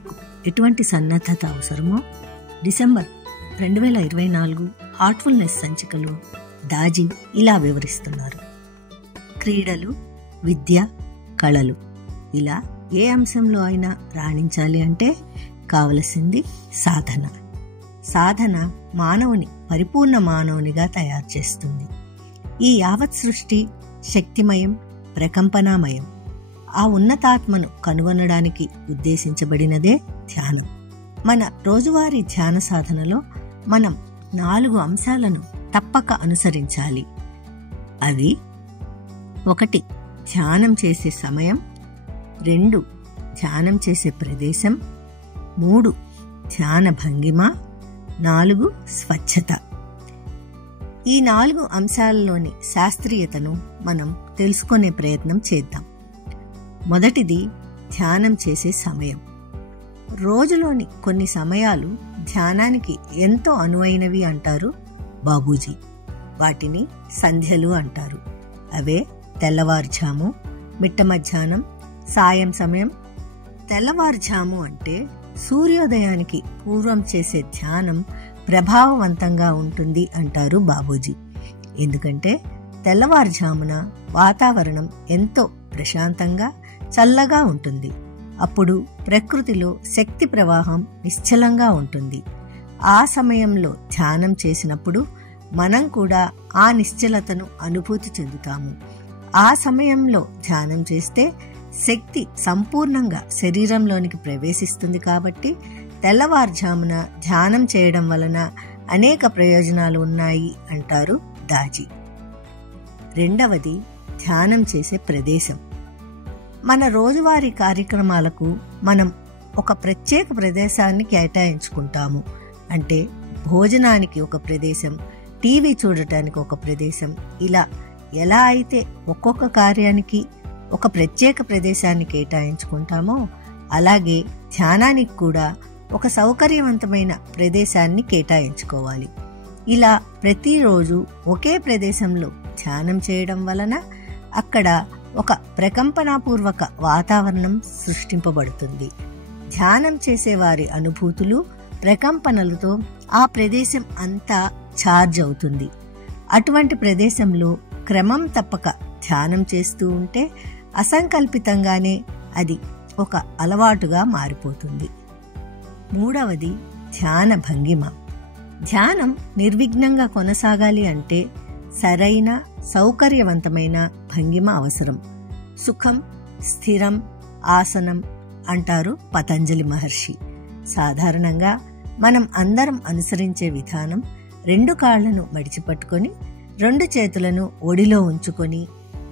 మనకు ఎటువంటి సన్నద్ధత అవసరమో డిసెంబర్ 2024 హార్ట్ఫుల్నెస్ సంచికలో దాజీ ఇలా వివరిస్తున్నారు. క్రీడలు, విద్య, కళలు ఇలా ఏ అంశంలో అయినా రాణించాలి అంటే కావలసింది సాధన. సాధన మానవుని పరిపూర్ణ మానవునిగా తయారు చేస్తుంది. ఈ యావత్ సృష్టి శక్తిమయం, ప్రకంపనామయం. ఆ ఉన్నతాత్మను కనుగొనడానికి ఉద్దేశించబడినదే ధ్యానం. మన రోజువారీ ధ్యాన సాధనలో మనం 4 అంశాలను తప్పక అనుసరించాలి. అవి 1. ధ్యానం చేసే సమయం, 2. ధ్యానం చేసే ప్రదేశం, 3. ధ్యాన భంగిమ, 4. స్వచ్ఛత. ఈ 4 అంశాలలోని శాస్త్రీయతను మనం తెలుసుకునే ప్రయత్నం చేద్దాం. మొదటిది ధ్యానం చేసే సమయం. రోజులోని కొన్ని సమయాలు ధ్యానానికి ఎంతో అనువైనవి అంటారు బాబూజీ. వాటిని సంధ్యలు అంటారు. అవే తెల్లవారుజాము, మిట్ట మధ్యాహ్నం, సాయం సమయం. తెల్లవారుజాము అంటే సూర్యోదయానికి పూర్వం చేసే ధ్యానం ప్రభావవంతంగా ఉంటుంది అంటారు బాబూజీ. ఎందుకంటే తెల్లవారుజామున వాతావరణం ఎంతో ప్రశాంతంగా, చల్లగా ఉంటుంది. అప్పుడు ప్రకృతిలో శక్తి ప్రవాహం నిశ్చలంగా ఉంటుంది. ఆ సమయంలో ధ్యానం చేసినప్పుడు మనం కూడా ఆ నిశ్చలతను అనుభూతి చెందుతాము. ఆ సమయంలో ధ్యానం చేస్తే శక్తి సంపూర్ణంగా శరీరంలోనికి ప్రవేశిస్తుంది. కాబట్టి తెల్లవారుజామున ధ్యానం చేయడం వలన అనేక ప్రయోజనాలు ఉన్నాయి అంటారు దాజీ. రెండవది ధ్యానం చేసే ప్రదేశం. మన రోజువారీ కార్యక్రమాలకు మనం ఒక ప్రత్యేక ప్రదేశాన్ని కేటాయించుకుంటాము. అంటే భోజనానికి ఒక ప్రదేశం, టీవీ చూడటానికి ఒక ప్రదేశం. ఇలా ఎలా అయితే ఒక్కొక్క కార్యానికి ఒక ప్రత్యేక ప్రదేశాన్ని కేటాయించుకుంటామో అలాగే ధ్యానానికి కూడా ఒక సౌకర్యవంతమైన ప్రదేశాన్ని కేటాయించుకోవాలి. ఇలా ప్రతిరోజు ఒకే ప్రదేశంలో ధ్యానం చేయడం వలన అక్కడ ఒక ప్రకంపనాపూర్వక వాతావరణం సృష్టింపబడుతుంది. ధ్యానం చేసేవారి అనుభూతులు, ప్రకంపనలతో ఆ ప్రదేశం అంతా ఛార్జ్ అవుతుంది. అటువంటి ప్రదేశంలో క్రమం తప్పక ధ్యానం చేస్తూ ఉంటే అసంకల్పితంగానే అది ఒక అలవాటుగా మారిపోతుంది. మూడవది ధ్యాన భంగిమ. ధ్యానం నిర్విఘ్నంగా కొనసాగాలి అంటే సరైన, సౌకర్యవంతమైన భంగిమ అవసరం. సుఖం, స్థిరం ఆసనం అంటారు పతంజలి మహర్షి. సాధారణంగా మనం అందరం అనుసరించే విధానం 2 కాళ్లను మడిచిపట్టుకొని 2 చేతులను ఒడిలో ఉంచుకొని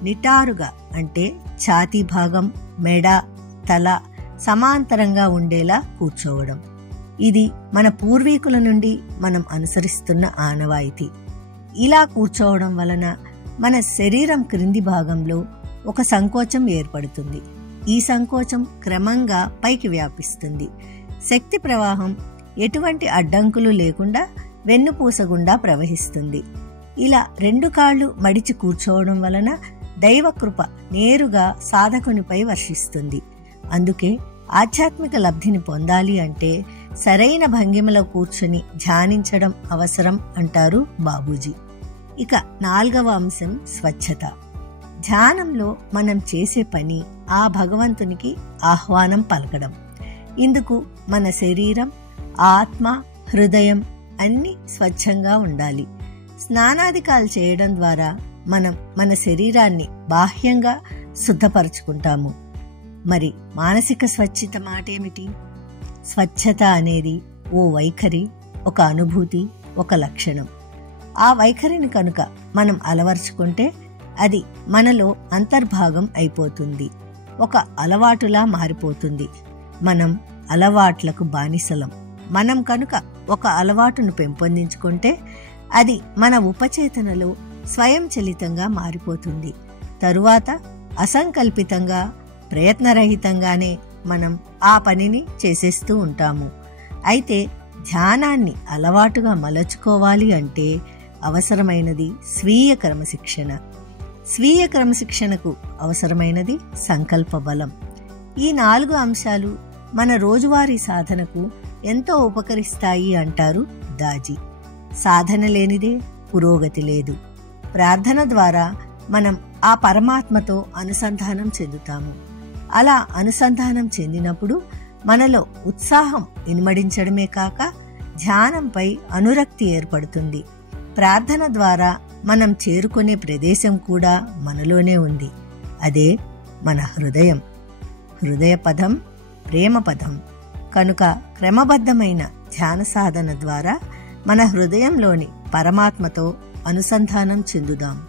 నిటారుగా అంటే ఛాతీ భాగం, మెడ, తల సమాంతరంగా ఉండేలా కూర్చోవడం. ఇది మన పూర్వీకుల నుండి మనం అనుసరిస్తున్న ఆనవాయితీ. ఇలా కూర్చోవడం వలన మన శరీరం క్రింది భాగంలో ఒక సంకోచం ఏర్పడుతుంది. ఈ సంకోచం క్రమంగా పైకి వ్యాపిస్తుంది. శక్తి ప్రవాహం ఎటువంటి అడ్డంకులు లేకుండా వెన్నుపూస గుండా ప్రవహిస్తుంది. ఇలా 2 కాళ్లు మడిచి కూర్చోవడం వలన దైవకృప నేరుగా సాధకునిపై వర్షిస్తుంది. అందుకే ఆధ్యాత్మిక లబ్ధిని పొందాలి అంటే సరైన భంగిమలో కూర్చుని ధ్యానించడం అవసరం అంటారు బాబూజీ. ఇక 4వ అంశం స్వచ్ఛత. ధ్యానంలో మనం చేసే పని ఆ భగవంతునికి ఆహ్వానం పలకడం. ఇందుకు మన శరీరం, ఆత్మ, హృదయం అన్నీ స్వచ్ఛంగా ఉండాలి. స్నానాదికాలు చేయడం ద్వారా మనం మన శరీరాన్ని బాహ్యంగా శుద్ధపరచుకుంటాము. మరి మానసిక స్వచ్ఛత మాటేమిటి? స్వచ్ఛత అనేది ఓ వైఖరి, ఒక అనుభూతి, ఒక లక్షణం. ఆ వైఖరిని కనుక మనం అలవర్చుకుంటే అది మనలో అంతర్భాగం అయిపోతుంది. ఒక అలవాటులా మారిపోతుంది. మనం అలవాట్లకు బానిసలం. మనం కనుక ఒక అలవాటును పెంపొందించుకుంటే అది మన ఉపచేతనలో స్వయంచలితంగా మారిపోతుంది. తరువాత అసంకల్పితంగా, ప్రయత్నరహితంగానే మనం ఆ పనిని చేసేస్తూ ఉంటాము. అయితే ధ్యానాన్ని అలవాటుగా మలచుకోవాలి అంటే అవసరమైనది స్వీయ క్రమశిక్షణ. స్వీయ క్రమశిక్షణకు అవసరమైనది సంకల్ప బలం. ఈ 4 అంశాలు మన రోజువారీ సాధనకు ఎంతో ఉపకరిస్తాయి అంటారు దాజీ. సాధన లేనిదే పురోగతి లేదు. ప్రార్థన ద్వారా మనం ఆ పరమాత్మతో అనుసంధానం చెందుతాము. అలా అనుసంధానం చెందినప్పుడు మనలో ఉత్సాహం ఇనుమడించడమే కాక ధ్యానంపై అనురక్తి ఏర్పడుతుంది. ప్రార్థన ద్వారా మనం చేరుకునే ప్రదేశం కూడా మనలోనే ఉంది. అదే మన హృదయం. హృదయ పదం ప్రేమ పదం. కనుక క్రమబద్ధమైన ధ్యాన సాధన ద్వారా మన హృదయంలోని పరమాత్మతో అనుసంధానం చెందుదాం.